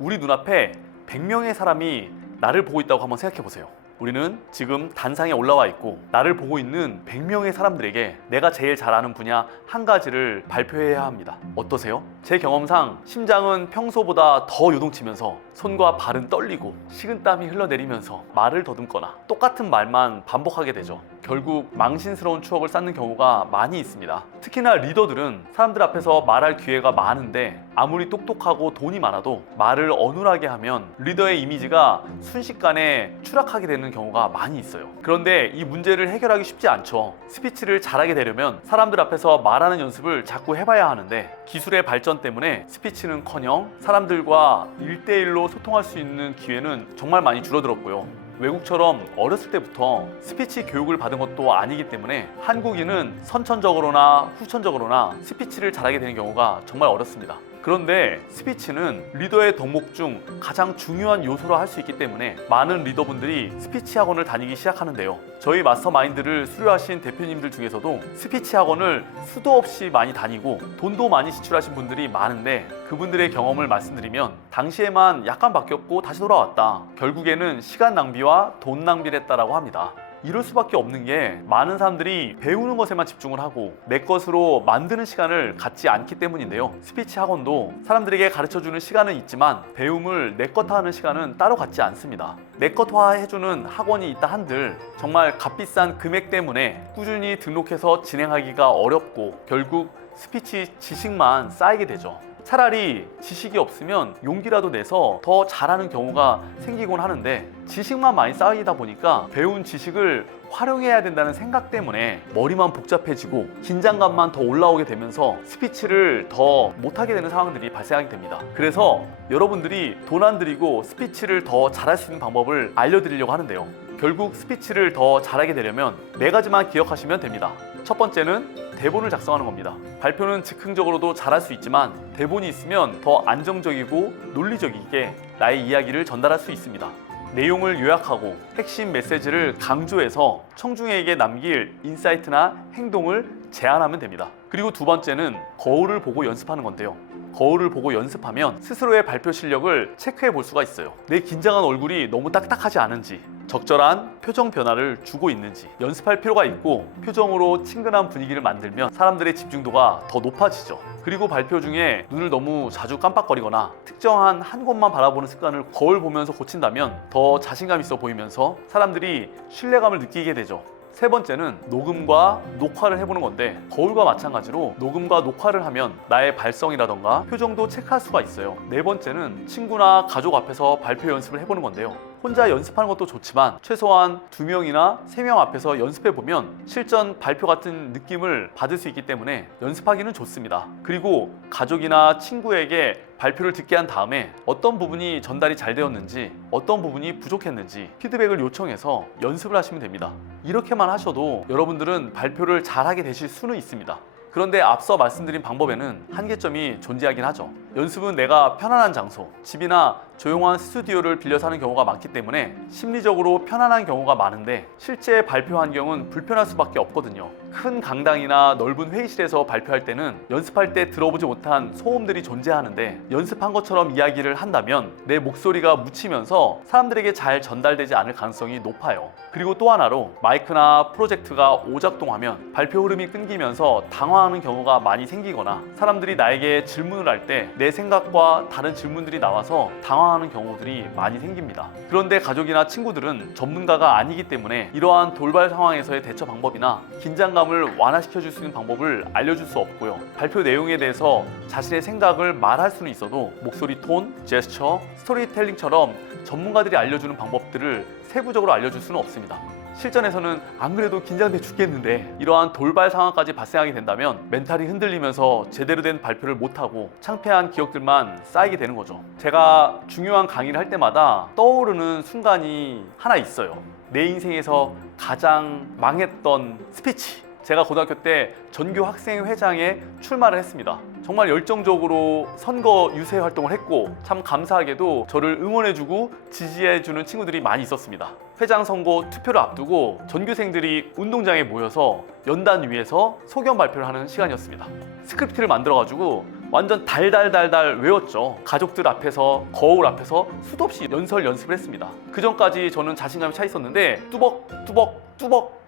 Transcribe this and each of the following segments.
우리 눈앞에 100명의 사람이 나를 보고 있다고 한번 생각해 보세요. 우리는 지금 단상에 올라와 있고 나를 보고 있는 100명의 사람들에게 내가 제일 잘 아는 분야 한 가지를 발표해야 합니다. 어떠세요? 제 경험상 심장은 평소보다 더 요동치면서 손과 발은 떨리고 식은땀이 흘러내리면서 말을 더듬거나 똑같은 말만 반복하게 되죠. 결국 망신스러운 추억을 쌓는 경우가 많이 있습니다. 특히나 리더들은 사람들 앞에서 말할 기회가 많은데 아무리 똑똑하고 돈이 많아도 말을 어눌하게 하면 리더의 이미지가 순식간에 추락하게 되는 경우가 많이 있어요. 그런데 이 문제를 해결하기 쉽지 않죠. 스피치를 잘하게 되려면 사람들 앞에서 말하는 연습을 자꾸 해봐야 하는데 기술의 발전 때문에 스피치는커녕 사람들과 1대1로 소통할 수 있는 기회는 정말 많이 줄어들었고요. 외국처럼 어렸을 때부터 스피치 교육을 받은 것도 아니기 때문에 한국인은 선천적으로나 후천적으로나 스피치를 잘하게 되는 경우가 정말 어렵습니다. 그런데 스피치는 리더의 덕목 중 가장 중요한 요소로 할 수 있기 때문에 많은 리더분들이 스피치 학원을 다니기 시작하는데요. 저희 마스터마인드를 수료하신 대표님들 중에서도 스피치 학원을 수도 없이 많이 다니고 돈도 많이 지출하신 분들이 많은데 그분들의 경험을 말씀드리면 당시에만 약간 바뀌었고 다시 돌아왔다. 결국에는 시간 낭비와 돈 낭비를 했다라고 합니다. 이럴 수밖에 없는 게 많은 사람들이 배우는 것에만 집중을 하고 내 것으로 만드는 시간을 갖지 않기 때문인데요. 스피치 학원도 사람들에게 가르쳐주는 시간은 있지만 배움을 내 것화하는 시간은 따로 갖지 않습니다. 내 것화해주는 학원이 있다 한들 정말 값비싼 금액 때문에 꾸준히 등록해서 진행하기가 어렵고 결국 스피치 지식만 쌓이게 되죠. 차라리 지식이 없으면 용기라도 내서 더 잘하는 경우가 생기곤 하는데 지식만 많이 쌓이다 보니까 배운 지식을 활용해야 된다는 생각 때문에 머리만 복잡해지고 긴장감만 더 올라오게 되면서 스피치를 더 못하게 되는 상황들이 발생하게 됩니다. 그래서 여러분들이 돈 안 들이고 스피치를 더 잘할 수 있는 방법을 알려드리려고 하는데요. 결국 스피치를 더 잘하게 되려면 4가지만 기억하시면 됩니다. 첫 번째는 대본을 작성하는 겁니다. 발표는 즉흥적으로도 잘할 수 있지만 대본이 있으면 더 안정적이고 논리적이게 나의 이야기를 전달할 수 있습니다. 내용을 요약하고 핵심 메시지를 강조해서 청중에게 남길 인사이트나 행동을 제안하면 됩니다. 그리고 두 번째는 거울을 보고 연습하는 건데요. 거울을 보고 연습하면 스스로의 발표 실력을 체크해 볼 수가 있어요. 내 긴장한 얼굴이 너무 딱딱하지 않은지, 적절한 표정 변화를 주고 있는지 연습할 필요가 있고 표정으로 친근한 분위기를 만들면 사람들의 집중도가 더 높아지죠. 그리고 발표 중에 눈을 너무 자주 깜빡거리거나 특정한 한 곳만 바라보는 습관을 거울 보면서 고친다면 더 자신감 있어 보이면서 사람들이 신뢰감을 느끼게 되죠. 세 번째는 녹음과 녹화를 해보는 건데 거울과 마찬가지로 녹음과 녹화를 하면 나의 발성이라던가 표정도 체크할 수가 있어요. 네 번째는 친구나 가족 앞에서 발표 연습을 해보는 건데요. 혼자 연습하는 것도 좋지만 최소한 2명이나 3명 앞에서 연습해보면 실전 발표 같은 느낌을 받을 수 있기 때문에 연습하기는 좋습니다. 그리고 가족이나 친구에게 발표를 듣게 한 다음에 어떤 부분이 전달이 잘 되었는지 어떤 부분이 부족했는지 피드백을 요청해서 연습을 하시면 됩니다. 이렇게만 하셔도 여러분들은 발표를 잘하게 되실 수는 있습니다. 그런데 앞서 말씀드린 방법에는 한계점이 존재하긴 하죠. 연습은 내가 편안한 장소, 집이나 조용한 스튜디오를 빌려서 하는 경우가 많기 때문에 심리적으로 편안한 경우가 많은데 실제 발표 환경은 불편할 수밖에 없거든요. 큰 강당이나 넓은 회의실에서 발표할 때는 연습할 때 들어보지 못한 소음들이 존재하는데 연습한 것처럼 이야기를 한다면 내 목소리가 묻히면서 사람들에게 잘 전달되지 않을 가능성이 높아요. 그리고 또 하나로 마이크나 프로젝트가 오작동하면 발표 흐름이 끊기면서 당황하는 경우가 많이 생기거나 사람들이 나에게 질문을 할 때 내 생각과 다른 질문들이 나와서 당황하는 경우들이 많이 생깁니다. 그런데 가족이나 친구들은 전문가가 아니기 때문에 이러한 돌발 상황에서의 대처 방법이나 긴장감을 완화시켜 줄 수 있는 방법을 알려줄 수 없고요. 발표 내용에 대해서 자신의 생각을 말할 수는 있어도 목소리 톤, 제스처, 스토리텔링처럼 전문가들이 알려주는 방법들을 세부적으로 알려줄 수는 없습니다. 실전에서는 안 그래도 긴장돼 죽겠는데 이러한 돌발 상황까지 발생하게 된다면 멘탈이 흔들리면서 제대로 된 발표를 못하고 창피한 기억들만 쌓이게 되는 거죠. 제가 중요한 강의를 할 때마다 떠오르는 순간이 하나 있어요. 내 인생에서 가장 망했던 스피치. 제가 고등학교 때 전교 학생회장에 출마를 했습니다. 정말 열정적으로 선거 유세 활동을 했고 참 감사하게도 저를 응원해주고 지지해주는 친구들이 많이 있었습니다. 회장 선거 투표를 앞두고 전교생들이 운동장에 모여서 연단 위에서 소견 발표를 하는 시간이었습니다. 스크립트를 만들어가지고 완전 달달달달 외웠죠. 가족들 앞에서, 거울 앞에서 수도 없이 연습을 했습니다. 그 전까지 저는 자신감이 차 있었는데 뚜벅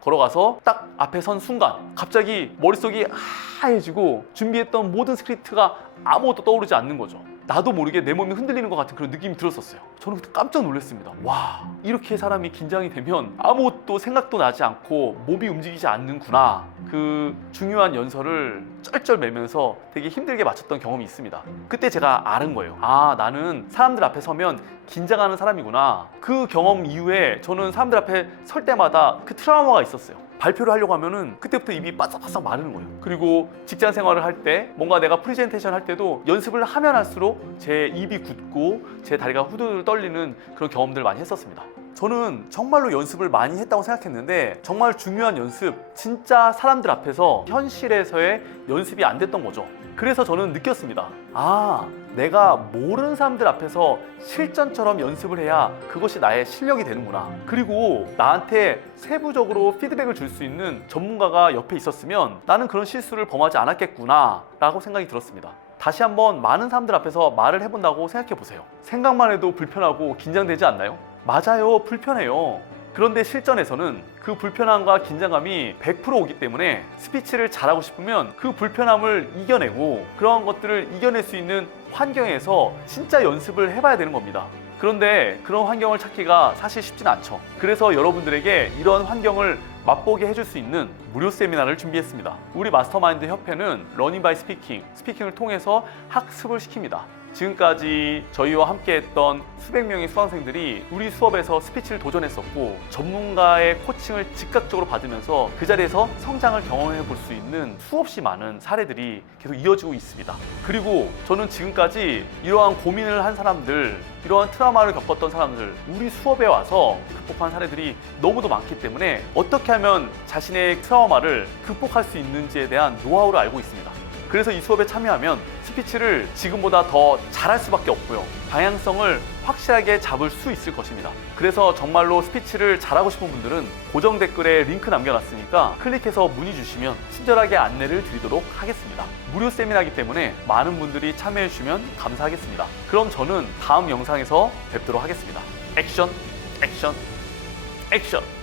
걸어가서 딱 앞에 선 순간 갑자기 머릿속이 하얘지고 준비했던 모든 스크립트가 아무것도 떠오르지 않는 거죠. 나도 모르게 내 몸이 흔들리는 것 같은 그런 느낌이 들었었어요. 저는 그때 깜짝 놀랐습니다. 와, 이렇게 사람이 긴장이 되면 아무것도 생각도 나지 않고 몸이 움직이지 않는구나. 그 중요한 연설을 쩔쩔 매면서 되게 힘들게 마쳤던 경험이 있습니다. 그때 제가 알은 거예요. 아, 나는 사람들 앞에 서면 긴장하는 사람이구나. 그 경험 이후에 저는 사람들 앞에 설 때마다 그 트라우마가 있었어요. 발표를 하려고 하면은 그때부터 입이 바싹바싹 마르는 거예요. 그리고 직장 생활을 할 때 뭔가 내가 프레젠테이션 할 때도 연습을 하면 할수록 제 입이 굳고 제 다리가 후들후들 떨리는 그런 경험들을 많이 했었습니다. 저는 정말로 연습을 많이 했다고 생각했는데 정말 중요한 연습, 진짜 사람들 앞에서 현실에서의 연습이 안 됐던 거죠. 그래서 저는 느꼈습니다. 아, 내가 모르는 사람들 앞에서 실전처럼 연습을 해야 그것이 나의 실력이 되는구나. 그리고 나한테 세부적으로 피드백을 줄 수 있는 전문가가 옆에 있었으면 나는 그런 실수를 범하지 않았겠구나 라고 생각이 들었습니다. 다시 한번 많은 사람들 앞에서 말을 해본다고 생각해 보세요. 생각만 해도 불편하고 긴장되지 않나요? 맞아요, 불편해요. 그런데 실전에서는 그 불편함과 긴장감이 100% 오기 때문에 스피치를 잘하고 싶으면 그 불편함을 이겨내고 그런 것들을 이겨낼 수 있는 환경에서 진짜 연습을 해봐야 되는 겁니다. 그런데 그런 환경을 찾기가 사실 쉽진 않죠. 그래서 여러분들에게 이런 환경을 맛보게 해줄 수 있는 무료 세미나를 준비했습니다. 우리 마스터마인드 협회는 러닝 바이 스피킹을 통해서 학습을 시킵니다. 지금까지 저희와 함께했던 수백 명의 수강생들이 우리 수업에서 스피치를 도전했었고 전문가의 코칭을 즉각적으로 받으면서 그 자리에서 성장을 경험해 볼 수 있는 수없이 많은 사례들이 계속 이어지고 있습니다. 그리고 저는 지금까지 이러한 고민을 한 사람들, 이러한 트라우마를 겪었던 사람들, 우리 수업에 와서 극복한 사례들이 너무도 많기 때문에 어떻게 하면 자신의 트라우마를 극복할 수 있는지에 대한 노하우를 알고 있습니다. 그래서 이 수업에 참여하면 스피치를 지금보다 더 잘할 수밖에 없고요. 방향성을 확실하게 잡을 수 있을 것입니다. 그래서 정말로 스피치를 잘하고 싶은 분들은 고정 댓글에 링크 남겨놨으니까 클릭해서 문의 주시면 친절하게 안내를 드리도록 하겠습니다. 무료 세미나이기 때문에 많은 분들이 참여해 주시면 감사하겠습니다. 그럼 저는 다음 영상에서 뵙도록 하겠습니다. 액션, 액션, 액션!